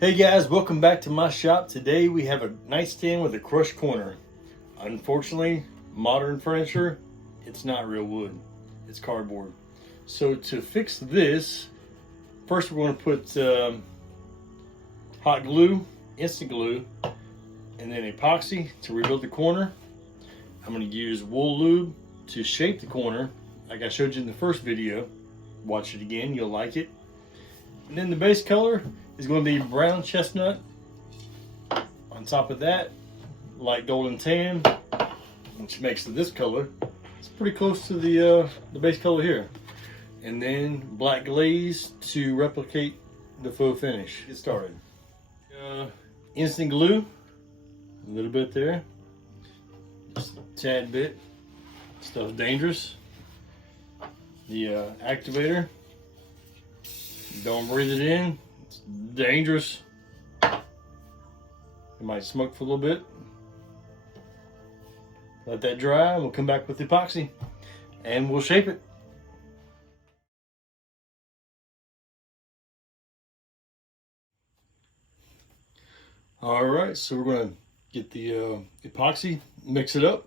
Hey guys, welcome back to my shop. Today we have a nightstand with a crushed corner. Unfortunately, modern furniture, it's not real wood, it's cardboard. So to fix this, first we're going to put hot glue, instant glue, and then epoxy to rebuild the corner. I'm going to use wool lube to shape the corner like I showed you in the first video. Watch it again, you'll like it. And then the base color is going to be brown chestnut. On top of that, light golden tan, which makes this color. It's pretty close to the base color here. And then black glaze to replicate the faux finish. Get started. Instant glue, a little bit there, just a tad bit. Stuff's dangerous. The activator. Don't breathe it in. It's dangerous. It might smoke for a little bit. Let that dry. We'll come back with the epoxy and we'll shape it. All right, so we're going to get the epoxy, mix it up.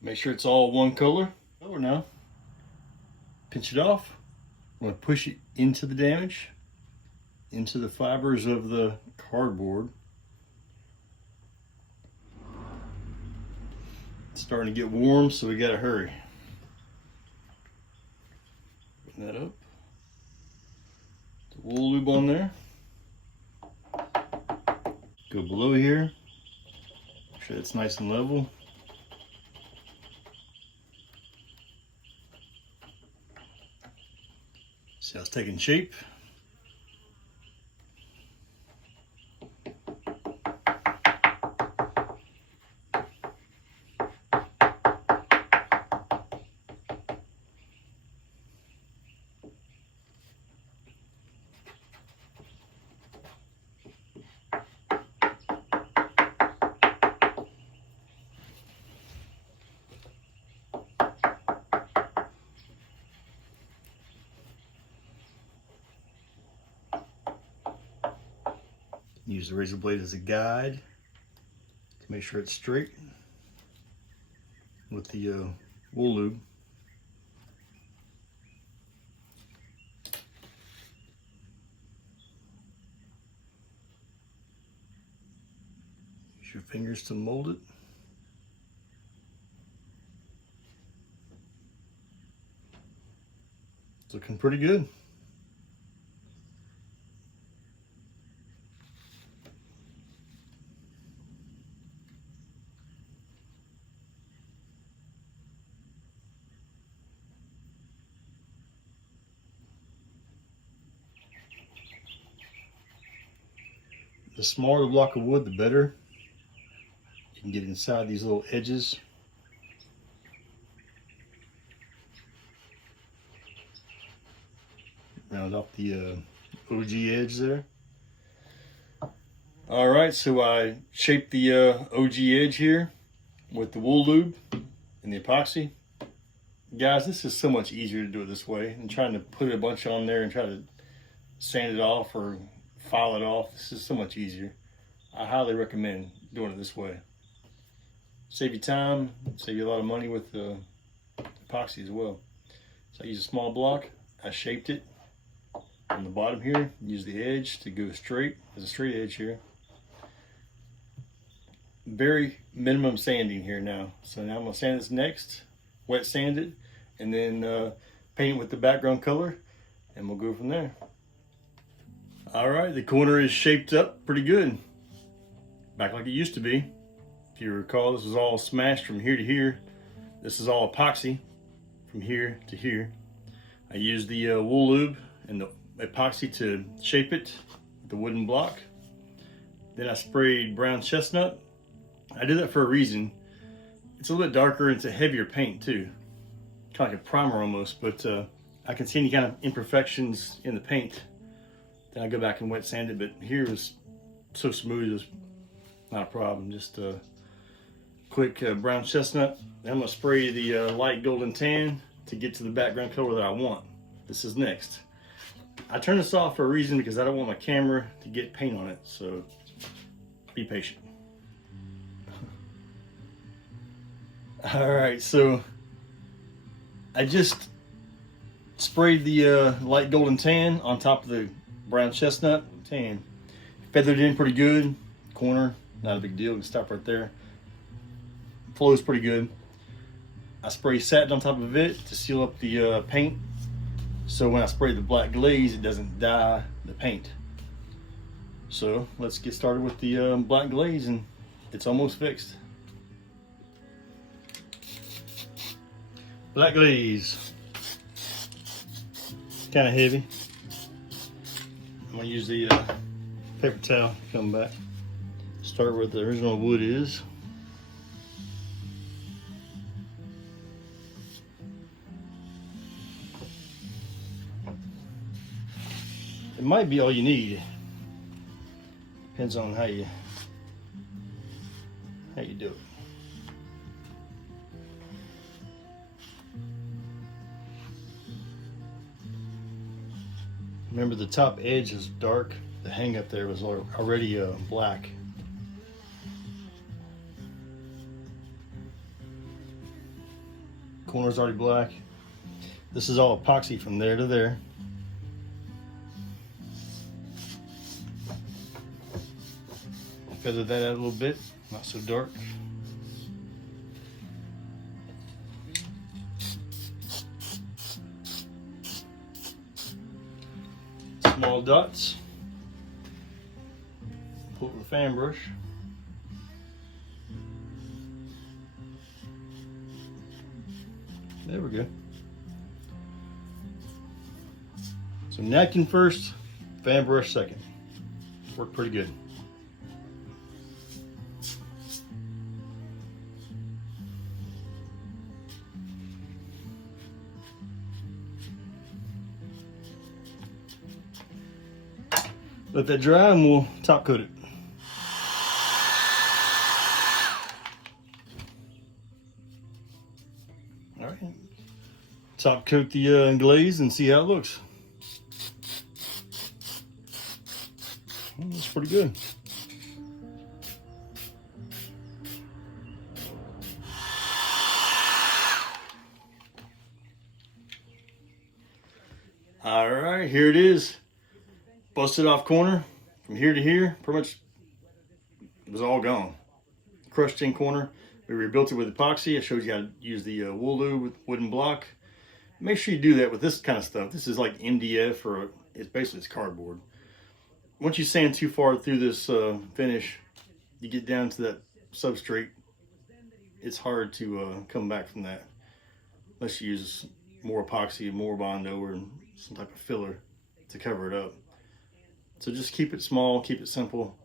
Make sure it's all one color. Now, pinch it off. I'm going to push it into the damage, into the fibers of the cardboard. It's starting to get warm, so we got to hurry. Putting that up. The wool lube on there. Go below here. Make sure it's nice and level. See how it's taking shape. Use the razor blade as a guide to make sure it's straight with the wool lube. Use your fingers to mold it. It's looking pretty good. The smaller the block of wood, the better. You can get inside these little edges. Round off the OG edge there. All right, so I shaped the OG edge here with the wool lube and the epoxy. Guys, this is so much easier to do it this way than trying to put a bunch on there and try to sand it off or file it off. This is so much easier. I highly recommend doing it this way. Save you time, save you a lot of money with the epoxy as well. So I use a small block. I shaped it on the bottom here. Use the edge to go straight. There's a straight edge here. Very minimum sanding here now. So now I'm gonna sand this next, wet sand it, and then paint it with the background color, and we'll go from there. All right, the corner is shaped up pretty good. Back like it used to be. If you recall, this was all smashed from here to here. This is all epoxy from here to here. I used the wool lube and the epoxy to shape it with the wooden block. Then I sprayed brown chestnut. I did that for a reason. It's a little bit darker and it's a heavier paint too. Kind of like a primer almost, but I can see any kind of imperfections in the paint. Then I go back and wet sand it, but here is so smooth, it's not a problem. Just quick brown chestnut. Then I'm gonna spray the light golden tan to get to the background color that I want. This is next. I turned this off for a reason, because I don't want my camera to get paint on it, so be patient. All right, so I just sprayed the light golden tan on top of the brown chestnut tan. Feathered in pretty good. Corner, not a big deal, we can stop right there. Flows pretty good. I spray satin on top of it to seal up the paint, so when I spray the black glaze, it doesn't dye the paint. So let's get started with the black glaze, and it's almost fixed. Black glaze, kind of heavy. I'm gonna use the paper towel. Come back. Start where the original wood is. It might be all you need. Depends on how you do it. Remember, the top edge is dark. The hang up there was already black. Corner's already black. This is all epoxy from there to there. Feather that out a little bit, not so dark. Small dots. Pull it with a fan brush. There we go. So napkin first, fan brush second. Worked pretty good. Let that dry and we'll top coat it. All right, top coat the glaze and see how it looks. Looks pretty good. All right, here it is. Busted off corner from here to here. Pretty much it was all gone. Crushed in corner. We rebuilt it with epoxy. I showed you how to use the wool with wooden block. Make sure you do that with this kind of stuff. This is like MDF, or it's cardboard. Once you sand too far through this finish, you get down to that substrate. It's hard to come back from that unless you use more epoxy, more Bondo, or some type of filler to cover it up. So just keep it small, keep it simple.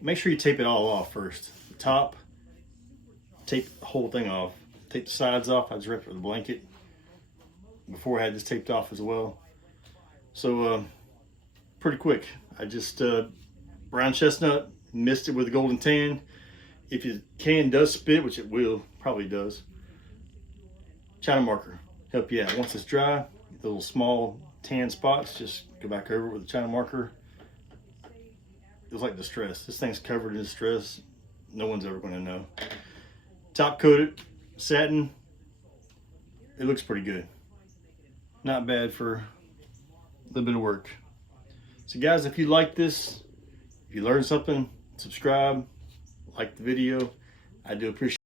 Make sure you tape it all off first. The top, tape the whole thing off. Tape the sides off. I just ripped it with a blanket. Before I had this taped off as well. So pretty quick. I just brown chestnut, mixed it with a golden tan. If your can does spit, which it will, probably does, China marker help you out. Once it's dry, the little small tan spots, just go back over it with a China marker. It's like distress. This thing's covered in distress. No one's ever going to know. Top coated satin. It looks pretty good. Not bad for a little bit of work. So guys, if you like this, if you learned something, subscribe, like the video. I do appreciate it.